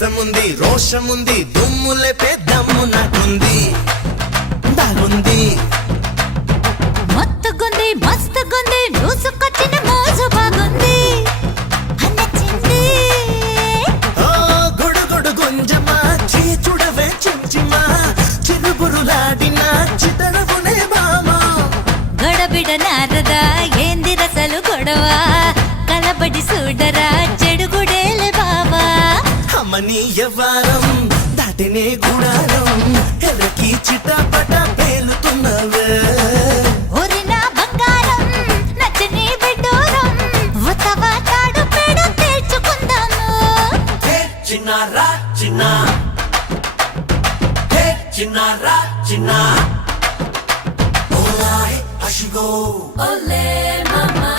మీసముంది రోషముంది దుమ్ములే పెద్దమ్ము నాకుంది దాగుంది మత్తుగుంది మస్తుగుంది దూసుకొచ్చిన మోజు బాగుంది అన్నచింది ఓ గుడుగుడు గుంజమా చూడవే చుంచిమా చిరుబురులాడిన చితనవునే బామా గడబిడ నారదా ఏంది రసలు గొడవ కలబడి చూడరా చెడుగుడేలే బావా అమ్మని యవ్వారం దాటినే గుడారం ఎర్రకి చిటపట పేలుతున్నవే ఒరినా బంగారం నచ్చని బిడ్డూరం ఉతవా తాడు పేడ తేల్చుకుందాము చిన్నారా చిన్న చిన్నారా చిన్న ఓలాయ్ అషిగో ఒలే మామా